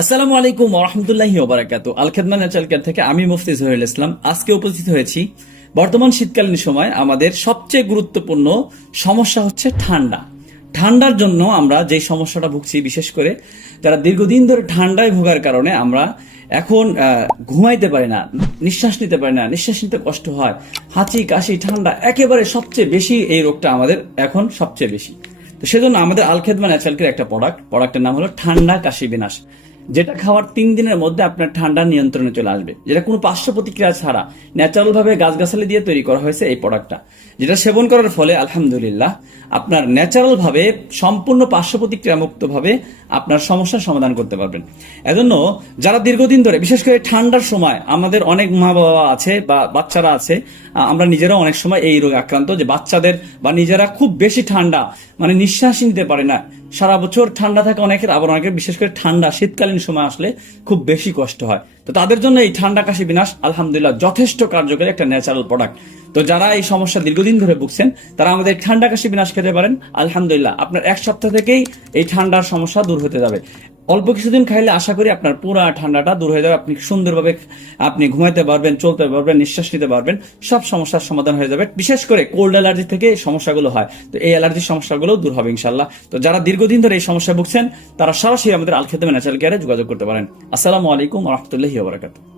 আসসালামু আলাইকুম ওরহমতুল্লাহি ওবারাকাতু। আল খেদমা ন্যাচারাল কেয়ার থেকে আমি মুফতি জহিরুল ইসলাম আজকে উপস্থিত হয়েছি। বর্তমান শীতকালীন সময় আমাদের সবচেয়ে গুরুত্বপূর্ণ সমস্যা হচ্ছে ঠান্ডা। ঠান্ডার জন্য আমরা যে সমস্যাটা ভুগছি, বিশেষ করে যারা দীর্ঘদিন ধরে ঠান্ডায় ভোগার কারণে আমরা এখন ঘুমাইতে পারি না, নিঃশ্বাস নিতে পারি না, নিঃশ্বাস নিতে কষ্ট হয়, হাঁচি কাশি ঠান্ডা একেবারে সবচেয়ে বেশি, এই রোগটা আমাদের এখন সবচেয়ে বেশি। তো সেজন্য আমাদের আল খেদমা ন্যাচারাল কেয়ার একটা প্রোডাক্টের নাম হলো ঠান্ডা কাশি বিনাশ, যেটা খাওয়ার 3 দিনের মধ্যে আপনার ঠান্ডা নিয়ন্ত্রণে চলে আসবে, যেটা কোনো পার্শ্ব প্রতিক্রিয়া ছাড়া ন্যাচারাল ভাবে গাছগাছালি দিয়ে তৈরি করা হয়েছে এই প্রোডাক্টটা, যেটা সেবন করার ফলে আলহামদুলিল্লাহ আপনার ন্যাচারাল ভাবে সম্পূর্ণ পার্শ্ব প্রতিক্রিয়া মুক্ত ভাবে আপনার সমস্যার সমাধান করতে পারবেন। এজন্য যারা দীর্ঘদিন ধরে, বিশেষ করে ঠান্ডার সময় আমাদের অনেক মা বাবা আছে বা বাচ্চারা আছে, আমরা নিজেরাও অনেক সময় এই রোগে আক্রান্ত, যে বাচ্চাদের বা নিজেরা খুব বেশি ঠান্ডা, মানে নিঃশ্বাস নিতে পারে না, সারা বছর ঠান্ডা থাকে অনেকের, আবার অনেকের বিশেষ করে ঠান্ডা শীতকালীন সময় আসলে খুব বেশি কষ্ট হয়। তো তাদের জন্য এই ঠান্ডা কাশি বিনাশ আলহামদুলিল্লাহ যথেষ্ট কার্যকরী একটা ন্যাচারাল প্রোডাক্ট। তো যারা এই সমস্যা দীর্ঘদিন ধরে ভুগছেন তারা আমাদের ঠান্ডা কাশি বিনাশ খেতে পারেন। আলহামদুলিল্লাহ আপনার 1 সপ্তাহ থেকেই এই ঠান্ডার সমস্যা দূর হতে যাবে। অল্প কিছুদিন খাইলে আশা করি আপনার পুরো ঠান্ডাটা দূর হয়ে যাবে, আপনি সুন্দরভাবে আপনি ঘুমাইতে পারবেন, চলতে পারবেন, নিঃশ্বাস নিতে পারবেন, সব সমস্যার সমাধান হয়ে যাবে। বিশেষ করে কোল্ড অ্যালার্জি থেকে এই সমস্যাগুলো হয়, তো এই অ্যালার্জির সমস্যাগুলো দূর হবে ইনশাল্লাহ। তো যারা দীর্ঘদিন ধরে এই সমস্যা ভুগছেন তারা সরাসরি আমাদের আল খেদমা ন্যাচারাল কেয়ারে যোগাযোগ করতে পারেন। আসসালামু আলাইকুম ওয়া রাহমাতুল্লাহি ওয়া বারাকাতুহু।